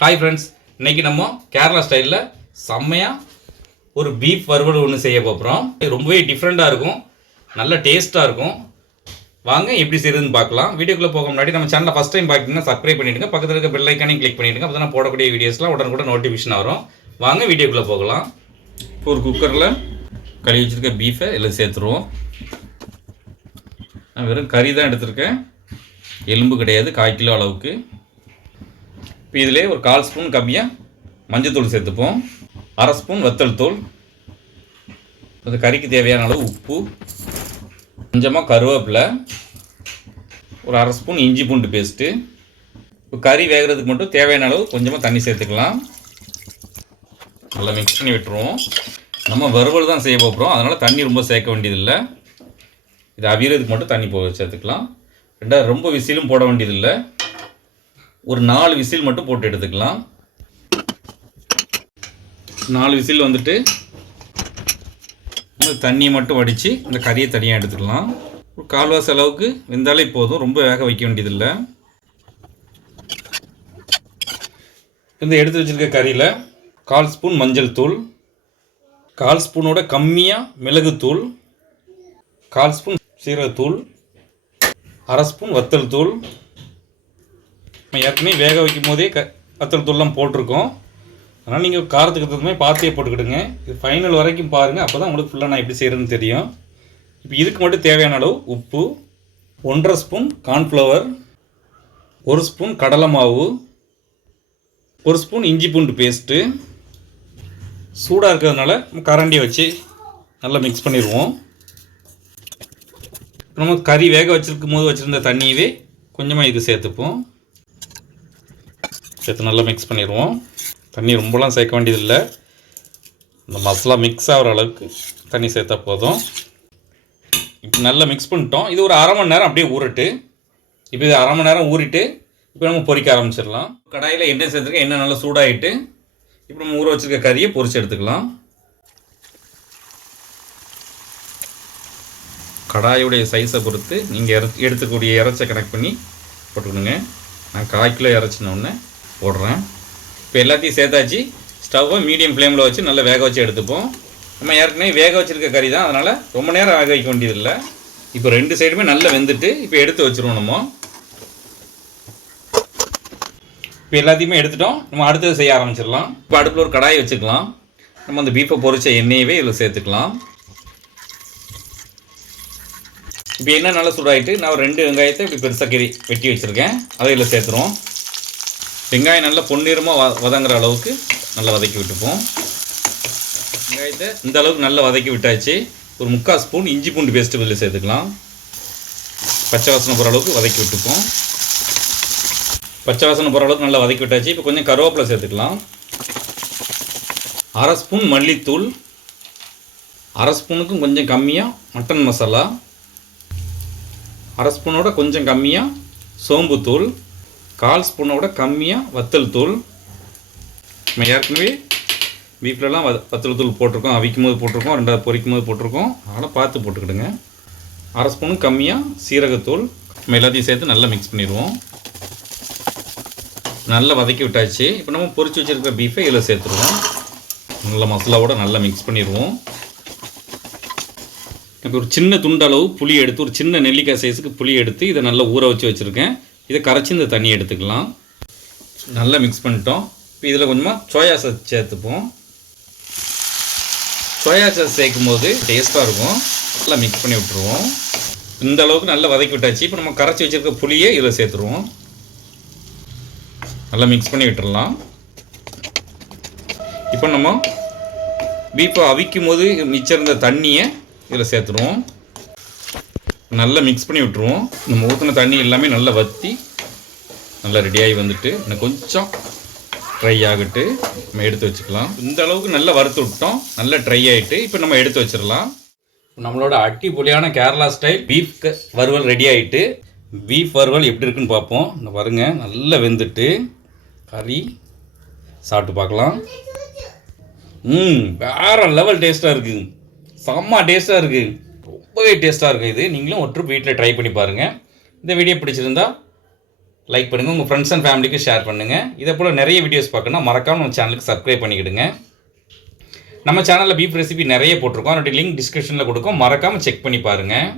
Hi friends இன்னைக்கு நம்ம கேரளா ஸ்டைலில் செம்மையாக ஒரு பீஃப் வறுவல் ஒன்று செய்ய போகிறோம் ரொம்பவே டிஃப்ரெண்ட்டாக இருக்கும். நல்ல டேஸ்ட்டாக இருக்கும். வாங்க எப்படி செய்யுதுன்னு பார்க்கலாம். வீடியோக்குள்ளே போக முன்னாடி நம்ம சேனலை ஃபஸ்ட் டைம் பார்க்கிங்கன்னா சப்ஸ்கிரைப் பண்ணிவிடுங்க பக்கத்தில் இருக்க பெல் ஐக்கானையும் கிளிக் பண்ணிடுங்க. அப்போ தான் போடக்கூடிய வீடியோஸ்லாம் உடனுக்குடன் நோட்டிஃபிகேஷன் வரும். வாங்க வீடியோக்குள்ளே போகலாம். இப்போ ஒரு குக்கரில் கழுவி வச்சிருக்க பீஃபை இதில் சேர்த்துருவோம். நான் வெறும் கறி தான் எடுத்திருக்கேன். எலும்பு கிடையாது கால் கிலோ அளவுக்கு. இப்போ இதிலே ஒரு கால் ஸ்பூன் கம்மியாக மஞ்சத்தூள் சேர்த்துப்போம். அரை ஸ்பூன் வத்தல் தூள். அது கறிக்கு தேவையான அளவு உப்பு. கொஞ்சமாக கருவேப்பிலை. ஒரு அரை ஸ்பூன் இஞ்சி பூண்டு பேஸ்ட்டு இப்போ கறி வேகிறதுக்கு மட்டும் தேவையான அளவு கொஞ்சமாக தண்ணி சேர்த்துக்கலாம். நல்லா மிக்ஸ் பண்ணி விட்டுருவோம். நம்ம வறுவல் தான் செய்ய போகிறோம் அதனால் தண்ணி ரொம்ப சேர்க்க வேண்டியதில்லை. இது அவியறதுக்கு மட்டும் தண்ணி போ சேர்த்துக்கலாம். ரெண்டாவது ரொம்ப விசிலும் போட வேண்டியதில்லை. ஒரு நாலு விசில் மட்டும் போட்டு எடுத்துக்கலாம். நாலு விசில் வந்துட்டு இந்த தண்ணியை மட்டும் வடித்து இந்த கறியை தனியாக எடுத்துக்கலாம். ஒரு கால்வாசி அளவுக்கு வெந்தாலே போதும். ரொம்ப வேக வைக்க வேண்டியதில்லை. இந்த எடுத்து வச்சிருக்க கறியில் கால் ஸ்பூன் மஞ்சள் தூள் கால் ஸ்பூனோட கம்மியாக மிளகுத்தூள் கால் ஸ்பூன் சீரகத்தூள் அரை ஸ்பூன் வத்தல் தூள் நம்ம ஏற்கனவே வேக வைக்கும் போதே க வத்தல் தூள்லாம் போட்டிருக்கோம். அதனால் நீங்கள் காரத்துக்கு தகுந்த மாதிரி பார்த்தே போட்டுக்கிடுங்க. இது ஃபைனல் வரைக்கும் பாருங்கள் அப்போ தான் உங்களுக்கு ஃபுல்லாக நான் எப்படி செய்கிறேன்னு தெரியும். இப்போ இதுக்கு மட்டும் தேவையான அளவு உப்பு ஒன்றரை ஸ்பூன் கார்ன்ஃப்ளவர் ஒரு ஸ்பூன் கடலை மாவு ஒரு ஸ்பூன் இஞ்சி பூண்டு பேஸ்ட்டு சூடாக இருக்கிறதுனால கரண்டியை வச்சு நல்லா மிக்ஸ் பண்ணிடுவோம். நம்ம கறி வேக வச்சிருக்கும் போது வச்சுருந்த தண்ணியவே கொஞ்சமாக இது சேர்த்துப்போம். சேர்த்து நல்லா மிக்ஸ் பண்ணிடுவோம். தண்ணி ரொம்பலாம் சேர்க்க வேண்டியதில்லை. இந்த மசாலா மிக்ஸ் ஆகிற அளவுக்கு தண்ணி சேர்த்தா போதும். இப்போ நல்லா மிக்ஸ் பண்ணிட்டோம். இது ஒரு அரை மணி நேரம் அப்படியே ஊறட்டு. இப்போ இது அரை மணி நேரம் ஊறிட்டு இப்போ நம்ம பொறிக்க ஆரம்பிச்சிடலாம். கடாயில் எண்ணெய் சேர்த்துருக்க எண்ணெய் நல்லா சூடாகிட்டு இப்போ நம்ம ஊற வச்சிருக்க கறியை பொறிச்சு எடுத்துக்கலாம். கடாயுடைய சைஸை பொறுத்து நீங்கள் இற எடுத்துக்கூடிய இறைச்சை கனெக்ட் பண்ணி போட்டுக்கணுங்க. நான் கால் கிலோ இறச்சினோடனே போடுறேன். இப்போ எல்லாத்தையும் சேர்த்தாச்சு. ஸ்டவ்வை மீடியம் ஃப்ளேமில் வச்சு நல்லா வேக வச்சு எடுத்துப்போம். நம்ம ஏற்கனவே வேக வச்சுருக்க கறி தான். அதனால் ரொம்ப நேரம் வேக வைக்க வேண்டியதில்லை. இப்போ ரெண்டு சைடுமே நல்லா வெந்துட்டு இப்போ எடுத்து வச்சுருவோம் நம்ம. இப்போ எல்லாத்தையுமே எடுத்துட்டோம். நம்ம அடுத்தது செய்ய ஆரம்பிச்சிடலாம். இப்போ அடுப்பில் ஒரு கடாயை வச்சுக்கலாம். நம்ம அந்த பீஃபை பொரிச்ச எண்ணெயவே இதில் சேர்த்துக்கலாம். இப்போ என்ன நல்லா சூடாயிட்டு நான் ஒரு ரெண்டு வெங்காயத்தை இப்படி பெருசாக கறி வெட்டி வச்சுருக்கேன். அதை இதில் சேர்த்துருவோம். வெங்காயம் நல்லா பொன்னிறமாக வ வதங்குற அளவுக்கு நல்லா வதக்கி விட்டுப்போம். வெங்காயத்தை இந்த அளவுக்கு நல்லா வதக்கி விட்டாச்சு. ஒரு முக்கால் ஸ்பூன் இஞ்சி பூண்டு பேஸ்ட்டு இதில் சேர்த்துக்கலாம். பச்சை வாசனை போகிற அளவுக்கு வதக்கி விட்டுப்போம். பச்சை வாசனை போகிற அளவுக்கு நல்லா வதக்கி விட்டாச்சு. இப்போ கொஞ்சம் கருவேப்பிலை சேர்த்துக்கலாம். அரை ஸ்பூன் மல்லித்தூள். அரை ஸ்பூனுக்கும் கொஞ்சம் கம்மியாக மட்டன் மசாலா. அரை ஸ்பூனோட கொஞ்சம் கம்மியாக சோம்புத்தூள். கால் ஸ்பூனோட கம்மியாக வத்தல் தூள். நம்ம ஏற்கனவே பீஃப்லலாம் வ வத்தல் தூள் போட்டிருக்கோம் அவிக்கும் போது போட்டிருக்கோம் ரெண்டாவது பொரிக்கும் போது போட்டிருக்கோம். அதனால் பார்த்து போட்டுக்கிடுங்க. அரை ஸ்பூனு கம்மியாக சீரகத்தூள். நம்ம எல்லாத்தையும் சேர்த்து நல்லா மிக்ஸ் பண்ணிடுவோம். நல்லா வதக்கி விட்டாச்சு. இப்போ நம்ம பொரிச்சு வச்சுருக்க பீஃபை இதில் சேர்த்துருவோம் நல்லா மசாலாவோட நல்லா மிக்ஸ் பண்ணிடுவோம். இப்போ ஒரு சின்ன துண்டளவு புளி எடுத்து ஒரு சின்ன நெல்லிக்காய் சைஸுக்கு புளி எடுத்து இதை நல்லா ஊற வச்சு வச்சுருக்கேன். இதை கரைச்சி இந்த தண்ணி எடுத்துக்கலாம். நல்லா மிக்ஸ் பண்ணிட்டோம். இப்போ இதில் கொஞ்சமாக சோயா சாஸ் சேர்த்துப்போம். சோயா சாஸ் சேர்க்கும் போது டேஸ்ட்டாக இருக்கும். நல்லா மிக்ஸ் பண்ணி விட்டுருவோம். இந்த அளவுக்கு நல்லா வதக்கி விட்டாச்சு. இப்போ நம்ம கரைச்சி வச்சுருக்க புளியை இதில் சேர்த்துருவோம். நல்லா மிக்ஸ் பண்ணி விட்டுடலாம் இப்போ நம்ம பீஃபை அவிக்கும் போது மிச்சம் இருந்த தண்ணியை இதில் சேர்த்துருவோம். நல்லா மிக்ஸ் பண்ணி விட்டுருவோம். நம்ம ஊற்றின தண்ணி எல்லாமே நல்லா வற்றி நல்லா ரெடியாகி வந்துட்டு இன்னும் கொஞ்சம் ட்ரை ஆகிட்டு. நம்ம எடுத்து வச்சுக்கலாம். இந்த அளவுக்கு நல்லா வறுத்து விட்டோம். நல்லா ட்ரை ஆகிட்டு இப்போ நம்ம எடுத்து வச்சிடலாம். நம்மளோட அட்டிப்பொலியான கேரளா ஸ்டைல் பீஃப் வறுவல் ரெடி ஆகிட்டு பீஃப் வறுவல் எப்படி இருக்குன்னு பார்ப்போம். இந்த பாருங்கள் நல்லா வெந்துட்டு கறி சாப்பிட்டு பார்க்கலாம். ம் வேற லெவல் டேஸ்ட்டாக இருக்குது செம்ம டேஸ்ட்டாக இருக்குது ரொம்பவே டேஸ்ட்டாக இருக்குது இது. நீங்களும் ஒரு ட்ரிப் வீட்டில் ட்ரை பண்ணி பாருங்கள் இந்த வீடியோ பிடிச்சிருந்தா லைக் பண்ணுங்கள் உங்கள் ஃப்ரெண்ட்ஸ் அண்ட் ஃபேமிலிக்கு ஷேர் பண்ணுங்கள் இதே போல் நிறைய வீடியோஸ் பார்க்கணும்னா மறக்காமல் நம்ம சேனலுக்கு சப்ஸ்கிரைப் பண்ணிக்கிடுங்க. நம்ம சேனலில் பீஃப் ரெசிபி நிறைய போட்டிருக்கோம். அதனுடைய லிங்க் டிஸ்கிரிப்ஷனில் கொடுக்கும். மறக்காமல் செக் பண்ணி பாருங்கள்